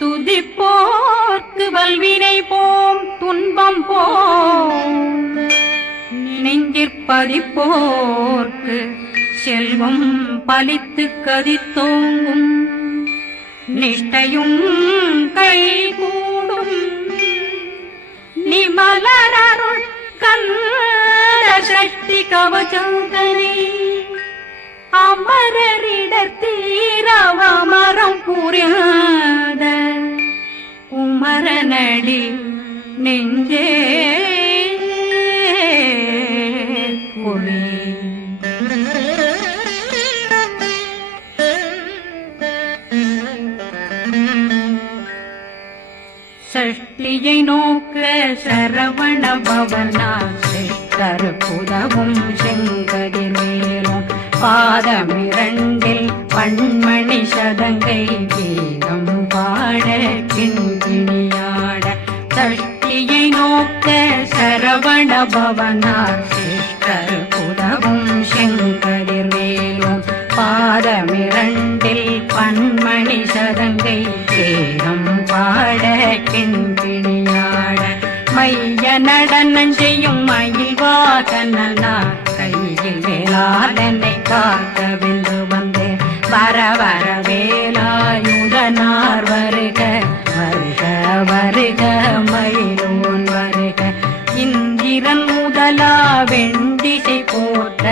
துதிப்போர்க்கு வல்வினை போம் துன்பம் போம் நெஞ்சிற்பதிப்போர்க்கு செல்வம் பலித்து கதித்தோங்கும் நிஷ்டையும் கைகூடும் நிமலரருள் கந்த சக்தி கவசந்தனை அமரரிடத்தீரவமரம் புரியாத குமரனடி நெஞ்சே பொழி சஷ்டியை நோக்க சரவண பவனா சிஷ்டர் புதவும் செங்கதிர் மேலும் பாதமிரண்டில் பண்மணி சதங்கை கீதம் பாட கிண்கிணியாட சஷ்டியை நோக்க சரவண பவனா சிஷ்டர் புதவும் செங்கதிர் மேலும் பாதமிரண்டில் பண்மணி சதங்கை கீதம் பாட கிண்கிணியாட மைய நடனம் செய்யும் மயில் வாகனா கையில் வேளாளனை காக்க வென்று வந்து வர வர வேலாயுதனார் வருக வருக வருக மயிலோன் வருக இந்திரன் முதலா வெண்டிசை போட்ட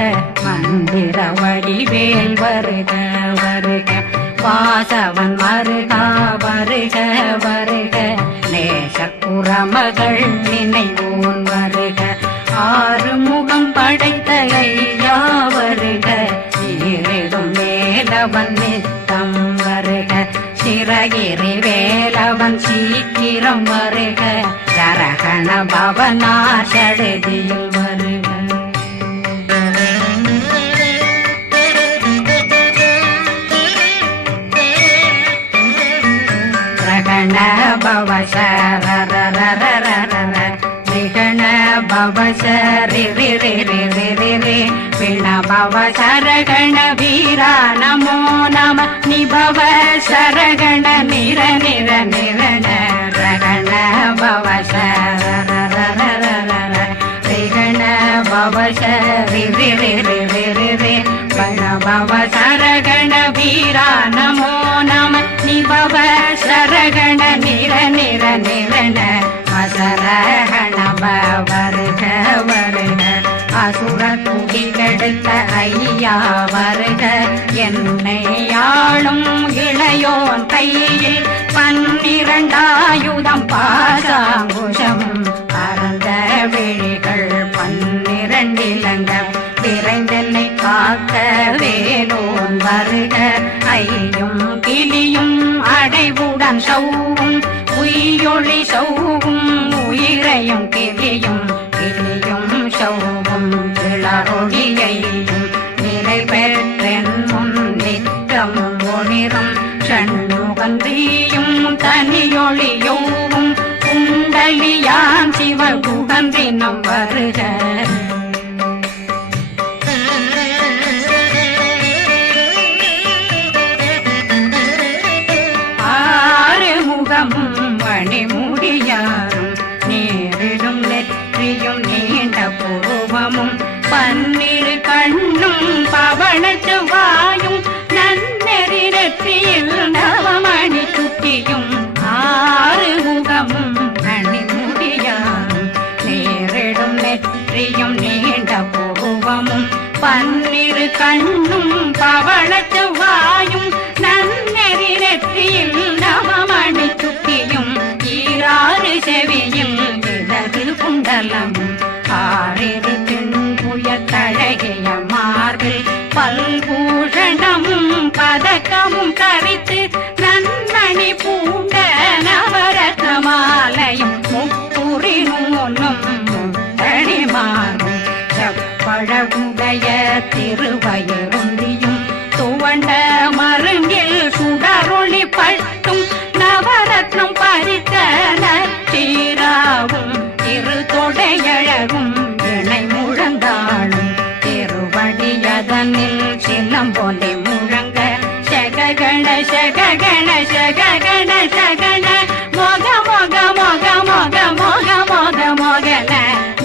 மந்திர வடிவேல் வருக வருக வாசவன் வருகா வருக வருக நேசக்குறமகள் நினைவோன் வருக ஆறுமுகம் படைத்த ஐயா வருக ஈரிடும் வேலவன் நித்தம் வருக சிறகிரி வேலவன் சீக்கிரம் வருக சரகண பவனா சடுதியில் வருக ரகண பவ சரரரரரரர விகண பவ சரிரிரிரிரிரிரி விண பவ சரகண வீரா நமோ நம நிபவ சரகண நிர நிர நிரண ரகண பவ சரரரரரர விகண பவ சரிரிரிரிரிரி வண பவ சரகண வீரா நமோ நம நிபவ சரகண நிர நிர நிரண அசரகண வருக வருக அசுர குடிகெடுத்த ஐயா வருக என்னை ஆளும் இளையோன் கையில் 12 பாசாங்குஷம் பரந்த விழிகள் 12 இலங்க விரைந்தென்னை காக்க வேலோன் வருக ஐயும் கிளியும் அடைவுடன் சௌவும் உயிரொளி சௌவும் உயிரையும் கிளியும் கிளியும் சௌவும் கிளரொளியையும் நிலை பெற்றென் முன் நித்தம் ஒளிரும் சண்முகந்தியும் தனியொளியோவும் குண்டலியான் சிவகுகந்தினம் வருக மணிமுடியாரும் நேரிடும் நெற்றியும் நீண்ட பூர்வமும் 12 கண்ணும் பவள செவ்வாயும் நன்னெறி நெற்றியில் நவமணி சுட்டியும் 6 முகமும் மணிமுடியாரும் நேரிடும் நெற்றியும் நீண்ட பூர்வமும் 12 கண்ணும் பவள செவ்வாயும் நன்னெறி நெற்றியில் நவமணி சுட்டியும் 6 செவியும் இடது குண்டலமும் 6 தின்புய தழகிய மார்பில் பல்பூஷணமும் பதக்கமும் தரித்து நன்மணி பூண்ட நவரத்ன மாலையும் முப்புரி நூலும் முத்தணிமாரும் செப்பழகுடைய திருவயருந்தியும் துவண்ட மருங்கில் சுடரொளி பட்டும் நவரத்னம் பறித்த நச்சீராவும் திருத்தொடையழகும் இணை முழந்தாளும் திருவடியதனில் சிலம்பொலி முழங்க சககண சககண சககண சகண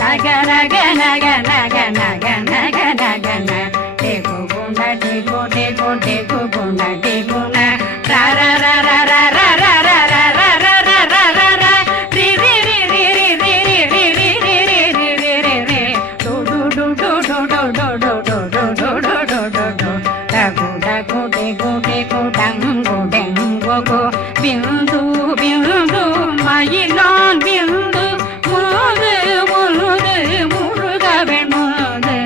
ரக ரக நக நக நக நக நக ந டேகு குண டேகு டேகு டேகு குண டேகு ந ர ர ர ர ர ர ர ர ர ர ர ர ர ர ர ரி ரி ரி ரி ரி ரி ரி ரி ரி ரி ரி ரி ரி ரி ரி டு டு டு டு டு டு டு டு டு டு டு டு டு டு டு டகு டகு டேகு டேகு டங்கு டெங்கு கு பிந்து பிந்து மயிலான் பிந்து முது முது முருகவன் முது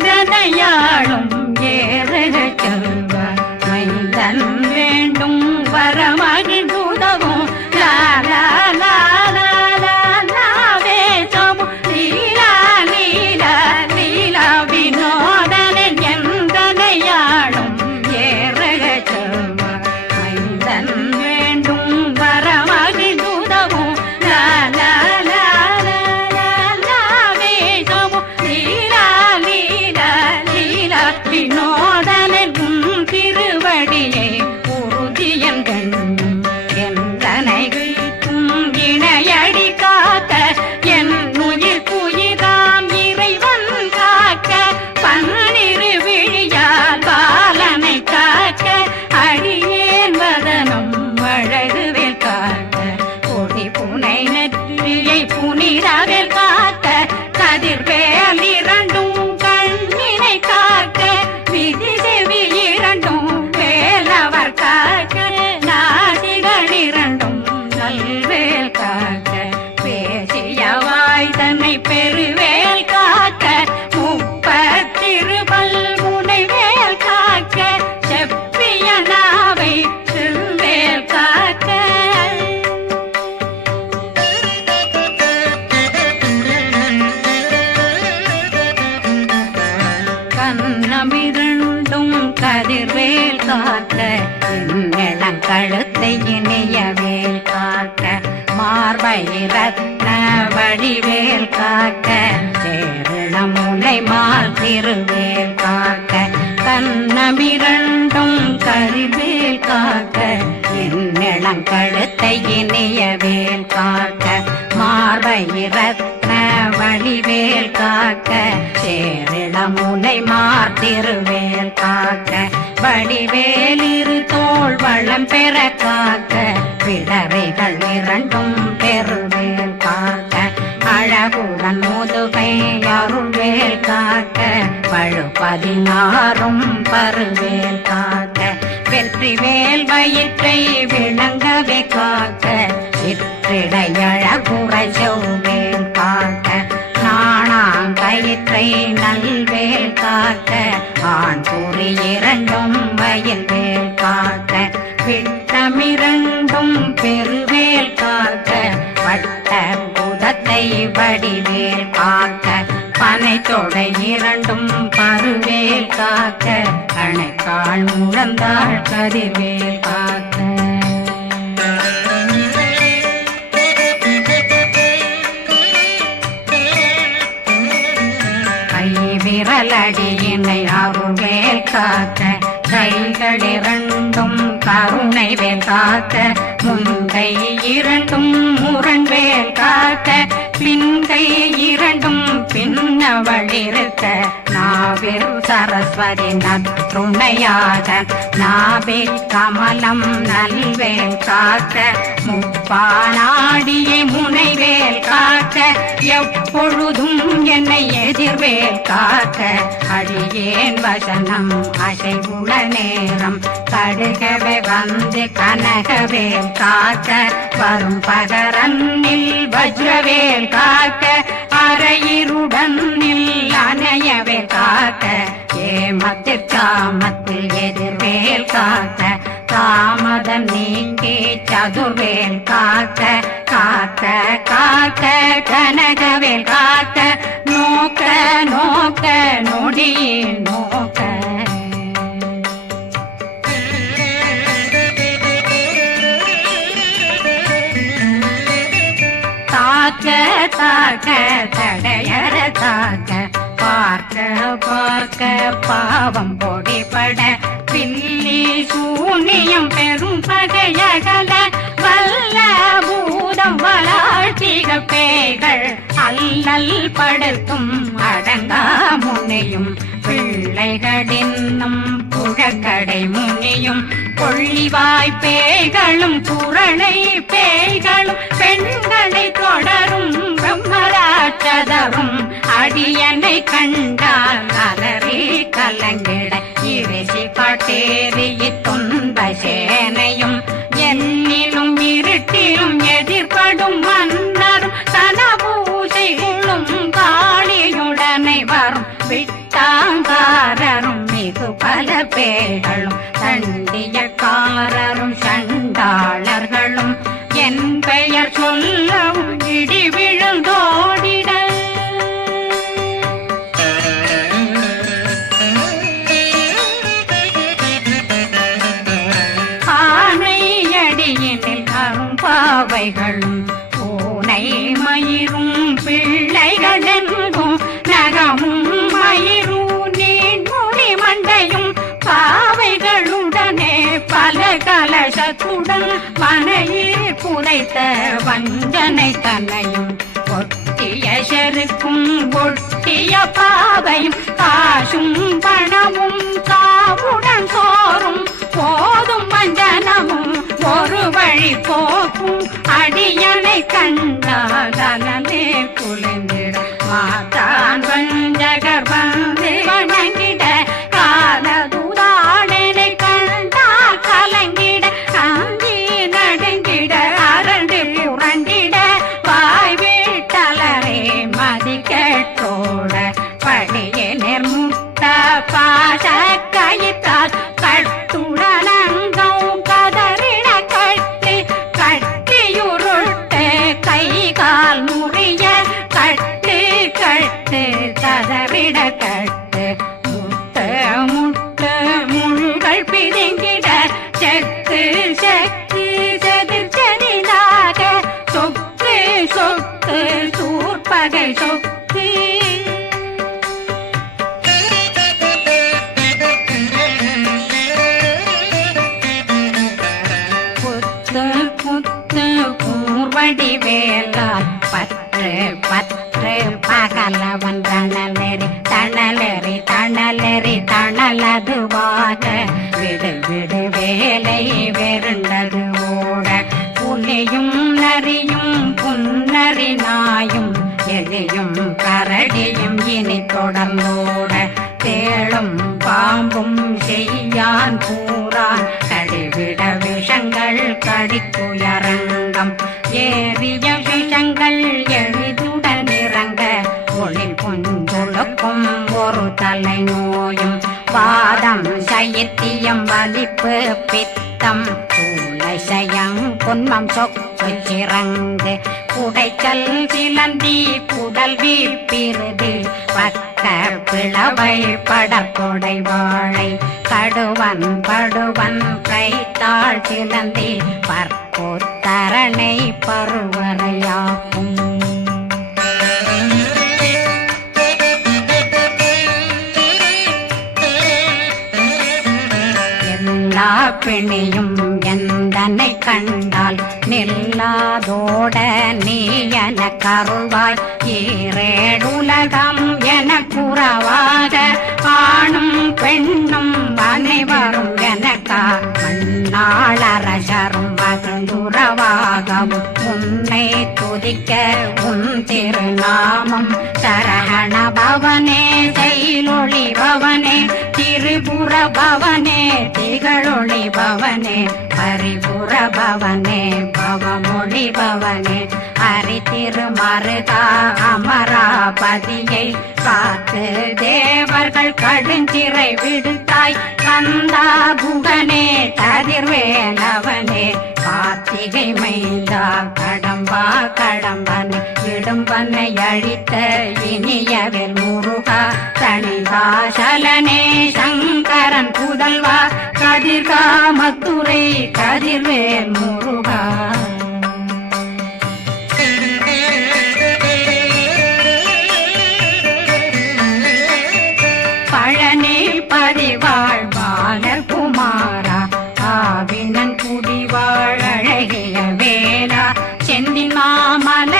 எந்தனையாளும் ஏறுக செல்வ மைந்தன் வேண்டும் வரமகிழ்ந்துதவும் லா லா லா லா லா லாவே சமு லீலா லீலா லீலா வினோதனன் எந்தனையாளும் ஏறுக செல்வ மைந்தன் வேண்டும் வரமகிழ்ந்துதவும் லா லா லா லா லா லாவே சமு லீலா லீலா லீலா வினோதனன் உன் திருவடியை உறுதியன் கண்ணும் எந்தனைகளுக்கும் இணையடி காக்க என் உயிர் புயிராம் இறைவன் காக்க பன்னிரு விழியால் பாலனை காக்க அடியேன் வதனம் அழகுவேல் காக்க கொடி புனை நெற்றியை புனிதவேல் காக்க கதிர்வேல் இரண்டும் கண்ணினை காக்க விதி செவி இரண்டும் வேலவர் காக்க நாசிகள் இரண்டும் நல்வேல் காக்க பேசிய வாய் தன்னை பெருவேல் காக்க முப்பத்திருபல் முனைவேல் காக்க செப்பிய நாவை செல்வேல் காக்க கண்ணமிரண்டும் கதிர்வேல் காக்க இளம் கழுத்தை இணையவேல் காக்க மார்பை ரத்ன வடிவேல் காக்க சேரணம் முனை மால் திருவேல் காக்க கண்ணமிரண்டும் கதிர்வேல் காக்க இளம் கழுத்தை இணையவேல் காக்க மார்பை ரத்ன வடிவேல் காக்க சேரிளம் முனை மார்த்திருவேல் காக்க வடிவேல் இரு தோள் வளம் பெற காக்க பிடரைகள் இரண்டும் பெருவேல் காக்க அழகுடன் முதுகை அருள்வேல் காக்க பழு 16 பருவேல் காக்க வெற்றிவேல் வயிற்றை விளங்கவே காக்க சிற்றிடையழகுறை செவ்வேல் காக்க நாணாங்கயிற்றை நல்வேல் காக்க ஆண் குறி இரண்டும் வயல்வேல் காக்க விட்டமிரண்டும் பெருவேல் காக்க வட்ட புதத்தை வடிவேல் காக்க பனை தொடை இரண்டும் பருவேல் காக்க அணைக்கால் முழந்தாள் கதிர்வேல் காக்க விரலடியினை அருள்வேல் காக்க கைகள் இரண்டும் கருணை வேல் காக்க முன்கை இரண்டும் முரண்வேல் காக்க பின்கை இரண்டும் பின்னவளிருக்க நாவில் சரஸ்வதி நற்றுணையாக நாவில் கமலம் நல்வேல் காக்க முப்பானாடியை முனைவேல் காக்க எப்பொழுதும் என்னை எதிர்வேல் காக்க அடியேன் வசனம் அசைவுள நேரம் கடுகவே வந்து கனகவேல் காக்க வரும் பகரன்னில் வஜ்ரவேல் காக்க அரையிருடன் அணையவேல் காக்க ஏமத்தில் காமத்தில் எதிர்வேல் காக்க தாமதம் நீங்கி சதுர்வேல் காக்க காக்க காக்க கனகவேல் காக்க நோக்க நோக்க நொடியில் நோக்க தாக்க தாக்க தடையற தாக்க பார்க்க பார்க்க பாவம் பொடிபட பில்லி சூனியம் பெரும் பகையகல வல்ல பூதம் வளாழ்த்திக பேய்கள் அல்லல் படுத்தும் அடங்கா முனையும் பிள்ளைகளின்னும் புழக்கடை முனியும் கொள்ளிவாய் பேய்களும் குரளை பேய்களும் பெண்களை தொடரும் பிரம்மராட்சதரும் அடியனை கண்டால் அலறி கலங்கிட இறைசி காட்டேறிய துன்ப சேனையும் என்னிலும் இருட்டிலும் எதிர்படும் மன்னரும் தனபூசைகளும் காளியுடனை வரும் விட்டாங்காரரும் மிகு பல பேர்களும் தண்டியக்காரரும் சண்டாளர்களும் என் பெயர் சொல்லவும் இடி விழுந்தோடிட ஆனையடியினில் அரும்பாவைகளும் பூனை மயிரும் பிள்ளைகளெங்கும் நகமும் மயிரும் நீண்முடி மண்டையும் பாவைகளுடனே பல கலசத்துடன் மனையில் புதைத்த வஞ்சனை தன்னையும் ஒட்டிய செருக்கும் ஒட்டிய பாவையும் காசும் பணமும் காவுடன் சோறும் போதும் வஞ்சனமும் ஒரு வழி போக்கும் அடியனை கண்டாலே குளிர்ந்திட மாதான் வஞ்சகர் வந்து வணங்கிட காலதுதாடனை கண்டால் கலங்கிட காந்தி நடுங்கிட அரண்டு புரண்டிட வாய் வீட்டலரே மதிக்கட்டோட படியே நிர்முட்ட பாச கயிற்றால் கட்டுடலங்கம் கதறிட கட்டி கட்டியுருட்டு கை கால் முறிய கட்டு கட்டு கதறிட கட்டு முட்ட முட்ட முள்கள் பிதுங்கிட செக்கு செக்கு செதிர் செதிலாக சொக்கு சொக்கு சூர்பகை சொக்கு புத்து புத்து கூர்வடி வேலால் பற்று பற்று பகலவன் தணலெறி தணலெறி தணலெறி தணலதுவாக விடு விடு வேலை வெருண்டது ஓட புலியும் நரியும் புன்னரி நாயும் எலியும் கரடியும் இனி தொடர்ந்தோட தேளும் பாம்பும் செய்யான் கூறான் கடிவிட விஷங்கள் கடித்துயரங்கம் ஏறிய விஷங்கள் எளிதுடன் இறங்க ஒளி புஞ்சொழுக்கும் ஒரு தலை நோயும் வாதம் சைத்தியம் வலிப்பு பித்தம் சயம் பொன்மம் சொக்கு சிறங்கு குடைச்சல் சிலந்தி குடல் வீப்பிருது பக்க பிளவை படற்கொடை வாழை கடுவன் படுவன் கைத்தாள் சிலந்தி பற்போத்தரணை பருவரையாக்கும் எல்லா பிணியும் எந்தனை கண்டால் நில்லாதோட நீ என கருள்வாய் ஈரேடுலகம் என குறவாக ஆணும் பெண்ணும் அனைவரும் எனக்கா மண்ணாளரசரும் மகிழ்ந்துறவாகவும் உன்னை துதிக்க உன் திருநாமம் சரகண பவனே செயலொளி பவனே திரிபுர பவனே திகழொளி பவனே பரிபுர பவனே பவமொழி பவனே ஹரி திருமருகா அமராபதியை காத்து தேவர்கள் கடுஞ்சிறை விடுத்தாய் கந்தா குகனே கதிர்வேலவனே கார்த்திகை மைந்தா கடம்பா கடம்பனை இடும்பனை அழித்த இனியவில் முருகா தனிகாசலனே சங்கரன் புதல்வா கதிர்காமத்துரை கதிர்வேல் முருகா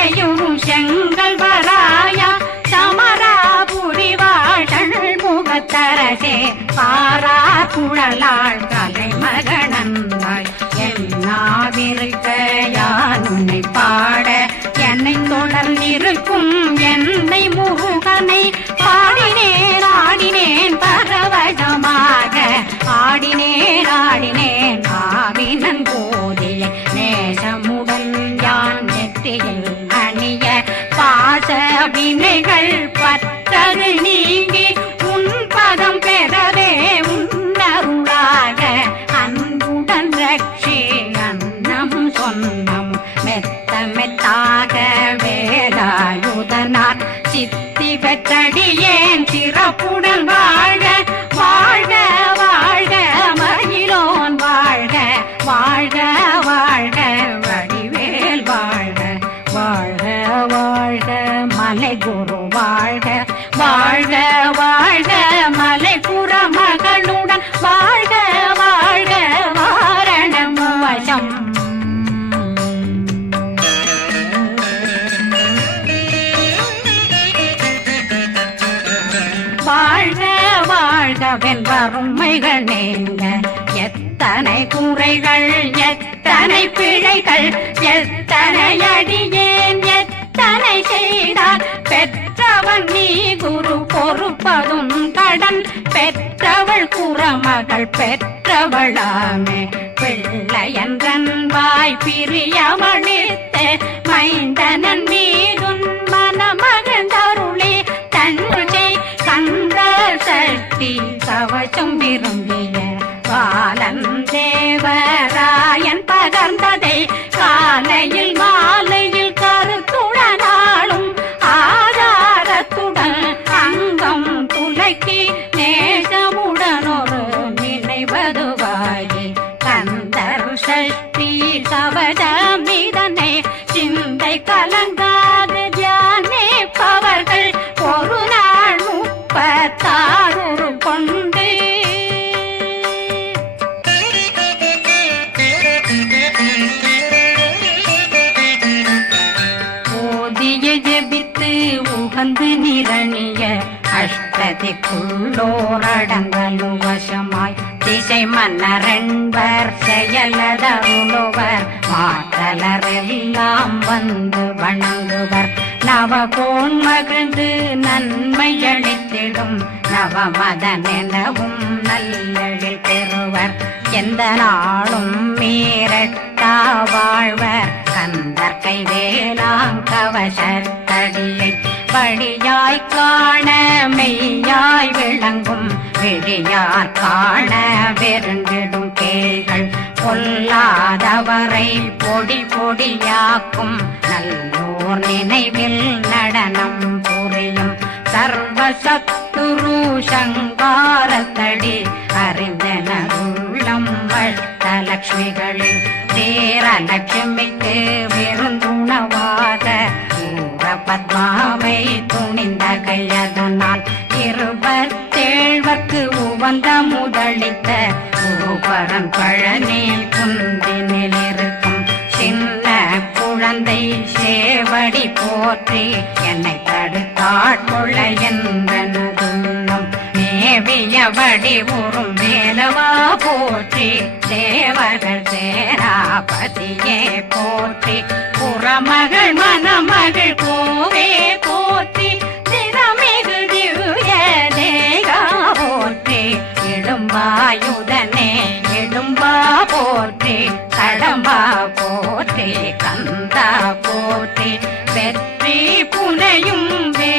மலையும் செங்கல் வராயா சமராபுரி வாழல் முகத்தரசே பாரா குழலாள் கலை மகனந்தாய் என்னாவிருக்க யான் உன்னை பாட என்னை தொடர்ந்திருக்கும் என்னை முருகனை பாடினேன் ஆடினேன் பரவசமாக ஆடினேன் ஆடினேன் ஆவினன் போதிய நேசமுடன் யான் நெற்றியில் அணிய பாச வினைகள் பற்றது நீங்கி உன் பதம் பெறவே உன்னருளாக அன்புடன் ரட்சி அன்னம் சொன்னம் மெத்த மெத்தாக வேலாயுதனார் சித்தி பெற்றடியேன் சிறப்புடன் வாழ்க வாழ்க வாழ்க மகிழோன் வாழ்க வாழ்க வாழ்க வடிவேல் வாழ்க வாழ்க வாழ்க மலை குரு வாழ்க வாழ்க வாழ்க மலை புற மகளுடன் வாழ்க வாழ்க வாரணம் வசம் வாழ்க வாழ்க வென்றருமைகள் நீங்க எத்தனை குறைகள் எத்தனை பிழைகள் எத்தனை அடியேன் எத்தனை செய்தார் பெற்றவன் நீ குரு பொறுப்பதும் கடன் பெற்றவள் குறமகள் பெற்றவளாமே பிள்ளையன்றன் வாய் பிரியமளித்த மைந்தனன் மீதுன் மனமகந்தருளே தன்னை கந்த சக்தி கவசம் விரும்பிய பாலன் தேவராயன் பகர்ந்ததை காலையில் மாலையில் கருத்துடனாலும் ஆதாரத்துடன் அங்கம் துலக்கி நேசமுடன் ஒரு நினைவதுவாகி கந்தர் சக்தி கவசம் இதனை சிந்தை கலங்காது தியானிப்பவர்கள் ஒரு நாள் 36 கொண்டு ஓதிய ஜெபித்து உகந்து நிரணிய அஷ்டதிக்குள்ளோரடங்கலும் வசமாய் திசை மன்னரென்பர் செயலதருளுவர் மாற்றலரெல்லாம் வந்து வணங்குவர் நவகோன் மகிழ்ந்து நன்மை அளித்திடும் நவமதனெனவும் நல்லெழில் பெறுவர் எந்த நாளும் மீறட்டா வாழ்வர் கந்தர் கைவேலாங்கவசத்தடியை படியாய் காண மெய்யாய் விளங்கும் விழியார் காண வெருண்டிடும் கேள்கள் பொல்லாதவரை பொடி பொடியாக்கும் நல்லோர் நினைவில் நடனம் புரியும் சர்வசத்துரு சங்காரத்தடி அறிந்தனருள்ளம் வட்டலட்சுமிகளில் தேரலட்சுமிக்கு விருந்துணவாத ஊர பத்மாவை துணிந்த கையதனால் 27 உவந்த முதலித்த ஊபரன் பழனி குந்தினில் இருக்கும் சின்ன குழந்தை சேவடி போற்றி என்னை தடுத்தாட்கொள்ள என்றனதுள்ளம் மேவியபடி உறும் வேலவா போற்றி தேவர்கள் சேராபதியே போற்றி புறமகள் மணமகள் கோவே போற்றி தினமிகு திவ்ய தேகா போற்றி இடும்பாயுதனே இடும்பா போற்றி கடம்பா போற்றி கந்தா போற்றி வெற்றி புனையும் வே